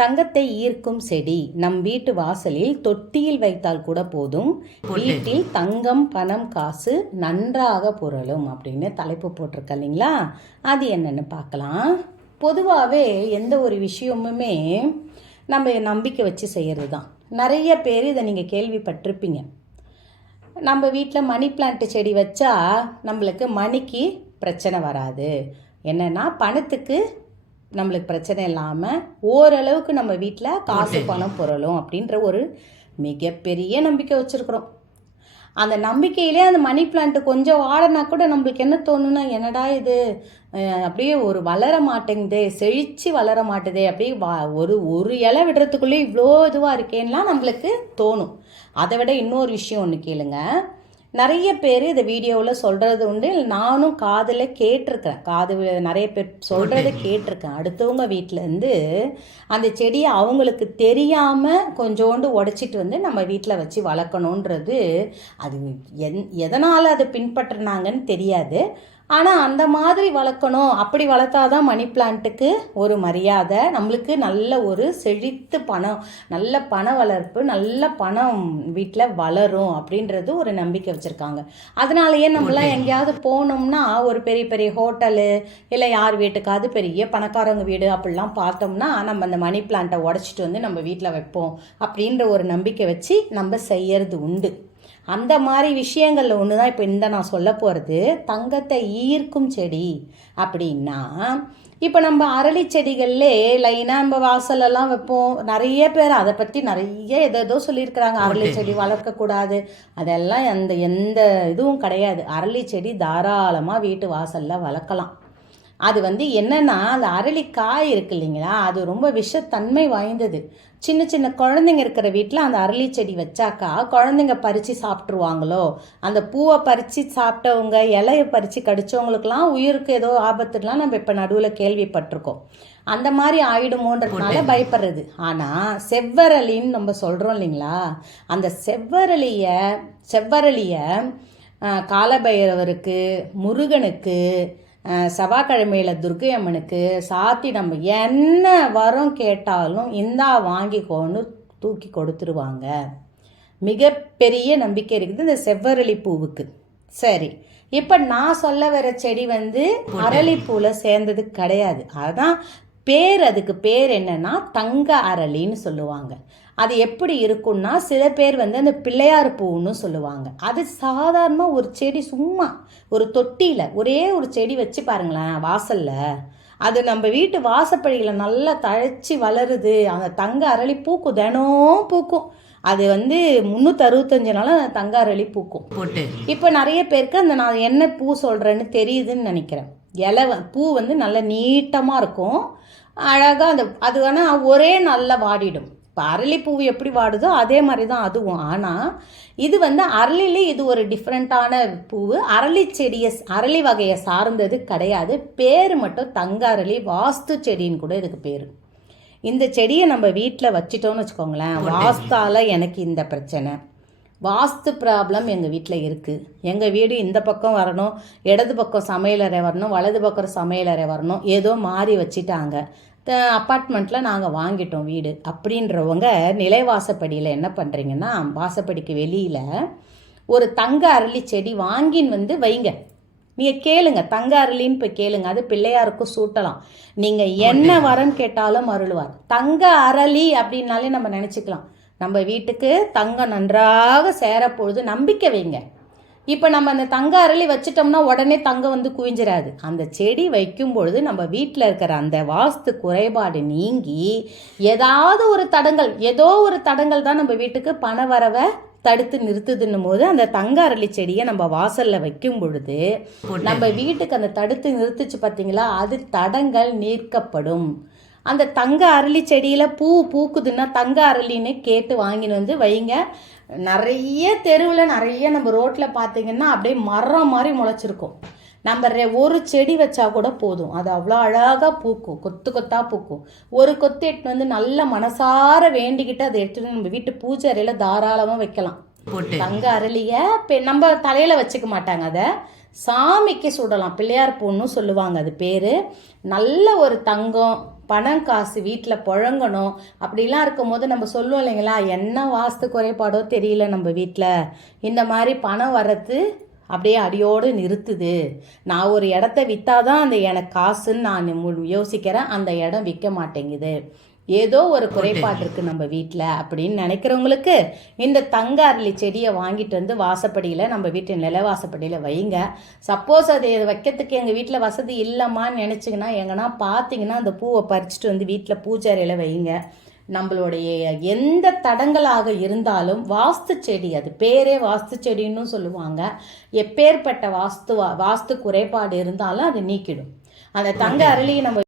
தங்கத்தை ஈர்க்கும் செடி நம் வீட்டு வாசலில் தொட்டியில் வைத்தால் கூட போதும். வீட்டில் தங்கம் பணம் காசு நன்றாக புரளும் அப்படின்னு தலைப்பு போட்டிருக்க இல்லைங்களா? அது என்னன்னு பார்க்கலாம். பொதுவாகவே எந்த ஒரு விஷயமுமே நம்ம நம்பிக்கை வச்சு செய்கிறது தான் நிறைய பேர் இதை நீங்கள் கேள்விப்பட்டிருப்பீங்க. நம்ம வீட்டில் மணி பிளான்ட் செடி வச்சா நம்மளுக்கு மணிக்கு பிரச்சனை வராது. என்னன்னா பணத்துக்கு நம்மளுக்கு பிரச்சனை இல்லாமல் ஓரளவுக்கு நம்ம வீட்டில் காசு பணம் புரளும் அப்படின்ற ஒரு மிகப்பெரிய நம்பிக்கை வச்சுருக்குறோம். அந்த நம்பிக்கையிலே அந்த மணி பிளான்ட் கொஞ்சம் வாடனா கூட நம்மளுக்கு என்ன தோணுன்னா என்னடா இது? அப்படியே ஒரு வளர மாட்டேங்குதே செழிச்சு வளர மாட்டுதே அப்படியே வா ஒரு ஒரு இலை விடுறதுக்குள்ளே இவ்வளோ இதுவாக இருக்கேன்லாம் நம்மளுக்கு தோணும். அதை விட இன்னொரு விஷயம் ஒன்று கேளுங்க. நிறைய பேர் இந்த வீடியோவில் சொல்கிறது உண்டு. நானும் காதில் கேட்டிருக்கிறேன். காது நிறைய பேர் சொல்கிறத கேட்டிருக்கேன். அடுத்தவங்க வீட்டிலேருந்து அந்த செடியை அவங்களுக்கு தெரியாமல் கொஞ்சோண்டு உடச்சிட்டு வந்து நம்ம வீட்டில் வச்சு வளர்க்கணுன்றது அது என் எதனால் அதை பின்பற்றினாங்கன்னு தெரியாது. ஆனால் அந்த மாதிரி வளர்க்கணும். அப்படி வளர்த்தாதான் மணி பிளான்ட்டுக்கு ஒரு மரியாதை. நம்மளுக்கு நல்ல ஒரு செழித்து பணம் நல்ல பண வளர்ப்பு நல்ல பணம் வீட்டில் வளரும் அப்படின்றது ஒரு நம்பிக்கை வச்சுருக்காங்க. அதனாலயே நம்மளாம் எங்கேயாவது போனோம்னா ஒரு பெரிய பெரிய ஹோட்டலு இல்லை யார் வீட்டுக்காவது பெரிய பணக்காரங்க வீடு அப்படிலாம் பார்த்தோம்னா நம்ம அந்த மணி பிளான்ட்டை உடச்சிட்டு வந்து நம்ம வீட்டில் வைப்போம் அப்படின்ற ஒரு நம்பிக்கை வச்சு நம்ம செய்யறது உண்டு. அந்த மாதிரி விஷயங்களில் ஒன்று தான் இப்போ இந்த நான் சொல்ல போகிறது தங்கத்தை ஈர்க்கும் செடி அப்படின்னா இப்போ நம்ம அரளி செடிகள்லே லைனாக நம்ம வாசலெல்லாம் வைப்போம். நிறைய பேர் அதை பற்றி நிறைய எதோ சொல்லியிருக்கிறாங்க. அரளி செடி வளர்க்கக்கூடாது அதெல்லாம் எந்த எந்த இதுவும் கிடையாது. அரளி செடி தாராளமாக வீட்டு வாசலில் வளர்க்கலாம். அது வந்து என்னன்னா அந்த அரளிக்காய் இருக்கு இல்லைங்களா? அது ரொம்ப விஷத்தன்மை வாய்ந்தது. சின்ன சின்ன குழந்தைங்க இருக்கிற வீட்டில் அந்த அரளி செடி வச்சாக்கா குழந்தைங்க பறித்து சாப்பிட்ருவாங்களோ அந்த பூவை பறித்து சாப்பிட்டவங்க இலையை பறித்து கடிச்சவங்களுக்கெல்லாம் உயிருக்கு ஏதோ ஆபத்துலாம் நம்ம இப்போ நடுவில் கேள்விப்பட்டிருக்கோம். அந்த மாதிரி ஆயிடுமோன்றதுனால பயப்படுறது. ஆனால் செவ்வரளின்னு நம்ம சொல்கிறோம் இல்லைங்களா? அந்த செவ்வரளியை செவ்வரளியை காலபைரவருக்கு முருகனுக்கு செவ்வாய்க்கிழமையில் துர்க்கை அம்மனுக்கு சாத்தி நம்ம என்ன வரம் கேட்டாலும் இந்தா வாங்கிக்கோன்னு தூக்கி கொடுத்துருவாங்க. மிகப்பெரிய நம்பிக்கை இருக்குது இந்த செவ்வரளி பூவுக்கு. சரி இப்போ நான் சொல்ல வர செடி வந்து அரளிப்பூவில் சேர்ந்தது கிடையாது. அதான் பேர் அதுக்கு பேர் என்னன்னா தங்க அரளின்னு சொல்லுவாங்க. அது எப்படி இருக்கும்னா சில பேர் வந்து அந்த பிள்ளையார் பூன்னு சொல்லுவாங்க. அது சாதாரணமாக ஒரு செடி சும்மா ஒரு தொட்டியில் ஒரே ஒரு செடி வச்சு பாருங்களேன் வாசல்ல. அது நம்ம வீட்டு வாசப்படியில் நல்லா தழைச்சி வளருது. அந்த தங்க அரளி பூக்கும் தினம் பூக்கும். அது வந்து முந்நூற்றி அறுபத்தஞ்சு நாள் அந்த தங்க அரளி பூக்கும். போட்டு. இப்போ நிறைய பேருக்கு அந்த நான் என்ன பூ சொல்கிறேன்னு தெரியுதுன்னு நினைக்கிறேன். இலை பூ வந்து நல்ல நீட்டமாக இருக்கும். அழகாக அந்த அது வேணால் ஒரே நல்லா வாடிடும். இப்போ அரளிப்பூ எப்படி வாடுதோ அதே மாதிரி தான் அதுவும். ஆனால் இது வந்து அரளிலே இது ஒரு டிஃப்ரெண்ட்டான பூவு. அரளி செடியை அரளி வகையை சார்ந்தது கிடையாது. பேர் மட்டும் தங்க அரளி வாஸ்து செடின்னு கூட இதுக்கு பேர். இந்த செடியை நம்ம வீட்டில் வச்சிட்டோம்னு வச்சுக்கோங்களேன். வாஸ்தால எனக்கு இந்த பிரச்சனை. வாஸ்து ப்ராப்ளம் எங்கள் வீட்டில் இருக்குது எங்கள் வீடு இந்த பக்கம் வரணும் இடது பக்கம் சமையலறை வரணும் வலது பக்கம் சமையலறை வரணும் ஏதோ மாறி வச்சிட்டாங்க. அப்பார்ட்மெண்ட்டில் நாங்கள் வாங்கிட்டோம் வீடு. அப்படின்றவங்க நிலை வாசப்படியில் என்ன பண்ணுறீங்கன்னா வாசப்படிக்கு வெளியில் ஒரு தங்க அரளி செடி வாங்கின்னு வந்து வைங்க. நீங்கள் கேளுங்க தங்க அரளின்னு போய் கேளுங்க. அது பிள்ளையாருக்கும் சூட்டலாம். நீங்கள் என்ன வரம் கேட்டாலும் அருள்வார். தங்க அரளி அப்படின்னாலே நம்ம நினச்சிக்கலாம். நம்ம வீட்டுக்கு தங்கம் நன்றாக சேரப்பொழுது நம்பிக்கை வைங்க. இப்போ நம்ம அந்த தங்க அரளி வச்சிட்டோம்னா உடனே தங்கம் வந்து குவிஞ்சிராது. அந்த செடி வைக்கும் பொழுது நம்ம வீட்டில் இருக்கிற அந்த வாஸ்து குறைபாடு நீங்கி ஏதாவது ஒரு தடங்கள் ஏதோ ஒரு தடங்கள் தான் நம்ம வீட்டுக்கு பண வரவை தடுத்து நிறுத்துதுன்னும் போது அந்த தங்க அரளி செடியை நம்ம வாசல்ல வைக்கும் பொழுது நம்ம வீட்டுக்கு அந்த தடுத்து நிறுத்துச்சு பார்த்தீங்களா அது தடங்கள் நீக்கப்படும் அந்த தங்க அரளி செடியில் பூ பூக்குதுன்னா தங்க அரளின்னு கேட்டு வாங்கின்னு வந்து வைங்க. நிறைய தெருவில் நிறைய நம்ம ரோட்டில் பார்த்தீங்கன்னா அப்படியே மரம் மாதிரி முளைச்சிருக்கும். நம்ம ரெ- ஒரு செடி வச்சா கூட போதும். அது அவ்வளோ அழகாக பூக்கும். கொத்து கொத்தா பூக்கும். ஒரு கொத்து எடுத்துன்னு வந்து நல்ல மனசார வேண்டிக்கிட்டு அதை எடுத்துட்டு நம்ம வீட்டு பூஜை அறையில தாராளமாக வைக்கலாம். தங்க அரளிய நம்ம தலையில வச்சுக்க மாட்டாங்க அதை. சாமிக்கு சுடலாம். பிள்ளையார் பூன்னு சொல்லுவாங்க அது பேரு. நல்ல ஒரு தங்கம் பணம் காசு வீட்டில் புழங்கணும். அப்படிலாம் இருக்கும்போது நம்ம சொல்லுவோம் இல்லைங்களா என்ன வாஸ்து குறைபாடோ தெரியல நம்ம வீட்டில் இந்த மாதிரி பணம் வர்றது அப்படியே அடியோடு நிறுத்துது. நான் ஒரு இடத்த விற்றாதான் அந்த எனக்கு காசுன்னு நான் மு- யோசிக்கிறேன். அந்த இடம் விற்க மாட்டேங்குது. ஏதோ ஒரு குறைபாடு இருக்கு நம்ம வீட்டில் அப்படின்னு நினைக்கிறவங்களுக்கு இந்த தங்க அரளி செடியை வாங்கிட்டு வந்து வாசப்படியில் நம்ம வீட்டு நில வாசப்படியில் வைங்க. சப்போஸ் அது வைக்கிறதுக்கு எங்கள் வீட்டில் வசதி இல்லைம்மான்னு நினச்சிங்கன்னா எங்கன்னா பார்த்தீங்கன்னா அந்த பூவை பறிச்சுட்டு வந்து வீட்டில் பூஜை அறையில் வைங்க. நம்மளுடைய எந்த தடங்களாக இருந்தாலும் வாஸ்து செடி அது பேரே வாஸ்து செடின்னு சொல்லுவாங்க. எப்பேற்பட்ட வாஸ்து வாஸ்து குறைபாடு இருந்தாலும் அது நீக்கிடும். அந்த தங்க அரளியை நம்ம